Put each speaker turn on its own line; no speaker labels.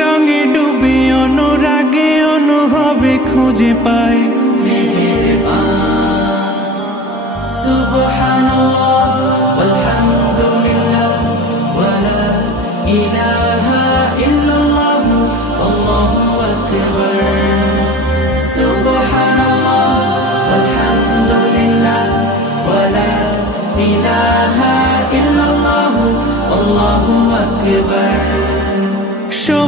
রঙে ডুবে অনুরাগে অনুভবে খুঁজে পাই।
সুবহানাল্লাহ ওয়ালহামদুলিল্লাহ ওয়ালা ইলাহা ইল্লাল্লাহ, আল্লাহু আকবার। সুবহানাল্লাহ ওয়ালহামদুলিল্লাহ ওয়ালা ইলাহা ইল্লাল্লাহ, আল্লাহু আকবার।